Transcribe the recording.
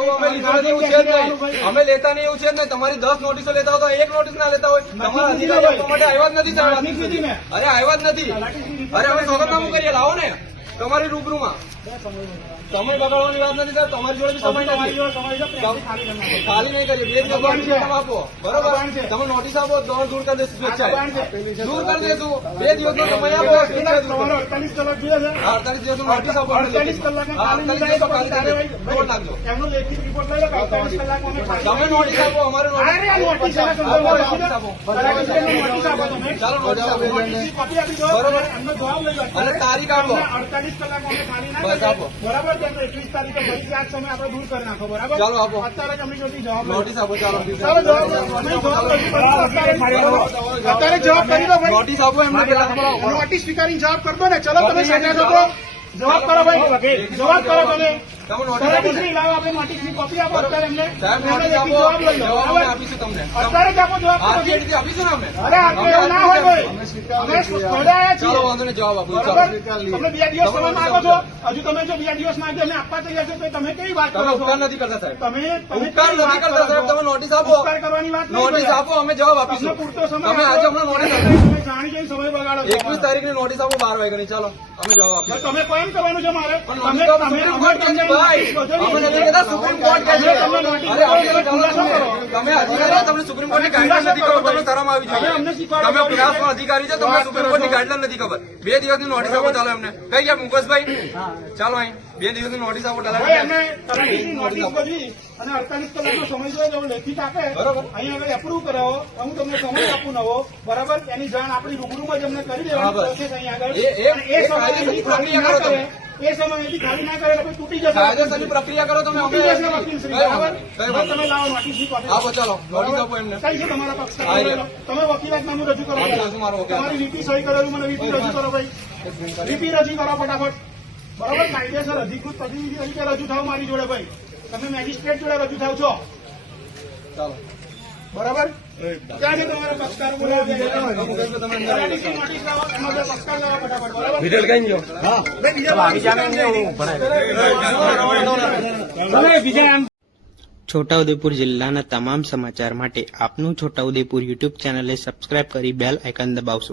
એવું અમે લીધું નથી એવું છે જ નહીં, અમે લેતા નહીં એવું છે જ નહીં. તમારી 10 નોટિસો લેતા હોય તો એક નોટિસ ના લેતા હોય, તમારા અધિકારી આપવા માટે આવ્યા જ નથી સાહેબ. અરે આવ્યા જ નથી. અરે અમે સોગંદનામું કરીએ, લાવો ને તમારી રૂબરૂમાં. સમય બગાડવાની વાત નથી સાહેબ, તમારી જોડે બી સમય નથી. ખાલી નહીં કરીએ, 2 દિવસ આપો બરોબર. તમે નોટિસ આપો તો દૂર કરી દઈશું, સ્વેચ્છાએ દૂર કરી દઈશું. 2 દિવસનો સમય આપો, 48 કલાક જોઈએ છે. 48 દિવસનો નોટિસ આપો, 48 કલાક ખાલી રોડ નાખજો. તમે નોટિસ આપો, અમારે નોટિસ આપો. ચાલો નોટિસ આપો બરોબર, અને તારીખ આપો. 48 કલાક બસ આપો બરાબર. 21 તારીખે ફરીથી આ સમય આપણે દૂર કરી નાખો બરાબર. ચાલો આપો, અત્યારે જ અમની જોડે જવાબ નોટિસ આપો. ચાલો અત્યારે જવાબ કરી દો ભાઈ. નોટિસ આપો એમને પેલા, નોટિસ સ્વીકારીને જવાબ કરી દો ને. ચલો તમે સાજા છો તો જવાબ કરો ભાઈ, જવાબ કરો તમે. આપણે નોટિસની કોપી આપો અત્યારે એમને. જવાબ લઈ લો, આપીશું તમને. અત્યારે જ આપો જવાબ. આપીશું ને અમે. અરે આપણે ના હોય ભાઈ, અમે સ્પર્ધાયા છીએ. ચાલો વાંધો નહીં, જવાબ આપો. તમે 2 દિવસ સમય માંગો છો, હજુ તમે જો 2 દિવસ માંગી અમે આપવા તૈયાર છો તો તમે કેવી વાત કરો છો? ઉપકાર નથી કરતા સાહેબ, તમે ઉપકાર નથી કરતા સાહેબ. તમે નોટિસ આપો, ઉપકાર કરવાની વાત નહીં. નોટિસ આપો, અમે જવાબ આપીશું. પૂરતો સમય તમે આજે હમણાં નોટિસ આપો. તમે જાણી જઈને સમય બગાડો. 21 તારીખની નોટિસ આપો 12 વાગ્યાની. ચાલો અમે જવાબ આપીશું. તમે કેમ કરવાનું છે મારે? સુપ્રીમ કોર્ટ કહે છે તમે અધિકારી, તમને સુપ્રીમ કોર્ટની ગાઈડલાઈન નથી ખબર, તમને શરમ આવી જોઈએ. તમે ક્લાસમાં અધિકારી છો, તમને સુપ્રીમ કોર્ટની ગાઈડલાઈન નથી ખબર. 2 દિવસની નોટિસ આપો. ચાલો એમને કઈ ગયા મુકેશભાઈ, ચાલો અહીં 2 દિવસની નોટિસ આપો. અને 48 કલાકનો સમય જોઈએ લેખિત આપે બરોબર. અહીં આગળ એપ્રુવ કરાવો, હું તમને સમય આપું નવો બરાબર. એની જાણ આપણી રૂબરૂમાં જ અમને કરી દેવાની પ્રોસેસ અહીં આગળ. એ સમય પ્રક્રિયા કરો તમે, એ સમય એથી ખાલી ના કરે તો તૂટી જશે. કાયદેસરની પ્રક્રિયા કરો તમે, તૂટી જશે વકીલશ્રી બરાબર. તમે લાવો નોટિસની કોપી આપો. ચાલો નોટિસ આપો એમને. કઈ છે તમારા પક્ષ? તમે વકીલાતનામું રજૂ કરો. તમારી વીપી સહી કરેલું મને વીપી રજૂ કરો ભાઈ. વીપી રજૂ કરો ફટાફટ બરાબર. કાયદેસર અધિકૃત પ્રતિનિધિ તરીકે રજૂ થાવ મારી જોડે ભાઈ. તમે મેજિસ્ટ્રેટ જોડે રજૂ થાવ છો. ચાલો બરાબર. ક્યાં છે તમારા પક્ષકાર? છોટાઉદેપુર જિલ્લાના તમામ સમાચાર માટે આપનું છોટાઉદેપુર યુટ્યુબ ચેનલને સબસ્ક્રાઇબ કરી બેલ આઇકન દબાવશો.